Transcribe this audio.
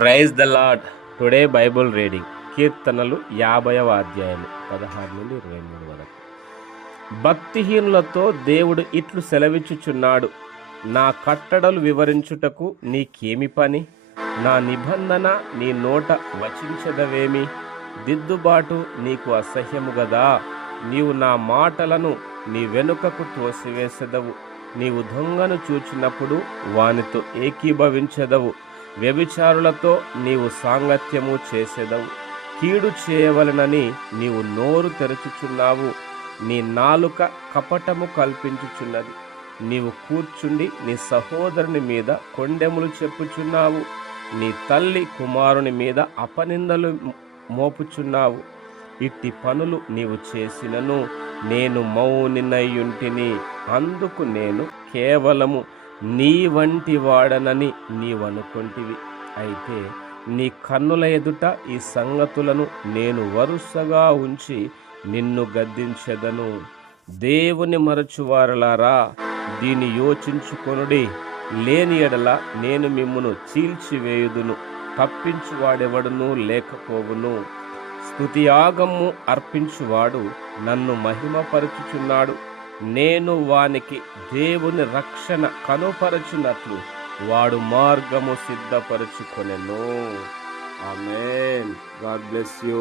Praise the Lord. Today Bible reading కీర్తనలు 50వ అధ్యాయం 16 నుండి 23 వరకు. భక్తిహీనులతో దేవుడు ఇట్లు సెలవిచ్చుచున్నాడు, నా కట్టడలు వివరించుటకు నీకేమి పని? నా నిబంధన నీ నోట వచించదవేమి? దిద్దుబాటు నీకు అసహ్యము గదా. నీవు నా మాటలను నీ వెనుకకు తోసివేసెదవు. నీవు దొంగను చూచినప్పుడు వానితో ఏకీభవించెదవు. వ్యభిచారులతో నీవు సాంగత్యము చేసెదవు. కీడు చేయవలనని నీవు నోరు తెరచుచున్నావు. నీ నాలుక కపటము కల్పించుచున్నది. నీవు కూర్చుండి నీ సహోదరుని మీద కొండెములు చెప్పుచున్నావు. నీ తల్లి కుమారుని మీద అపనిందలు మోపుచున్నావు. ఇట్టి పనులు నీవు చేసినను నేను మౌనినయ్యుంటిని. అందుకు నేను కేవలము నీ వంటి వాడనని నీవనుకొంటివి. అయితే నీ కన్నుల ఎదుట ఈ సంగతులను నేను వరుసగా ఉంచి నిన్ను గద్దించెదను. దేవుని మరచువారలారా, దీన్ని యోచించుకొనుడి. లేని ఎడల నేను మిమ్మును చీల్చివేయుదును. తప్పించువాడెవడునూ లేకపోవును. స్తుతియాగము అర్పించువాడు నన్ను మహిమపరచుచున్నాడు. నేను వానికి దేవుని రక్షణ కనుపరచునట్లు వాడు మార్గము సిద్ధపరచుకొనెను. ఆమేన్. God bless you.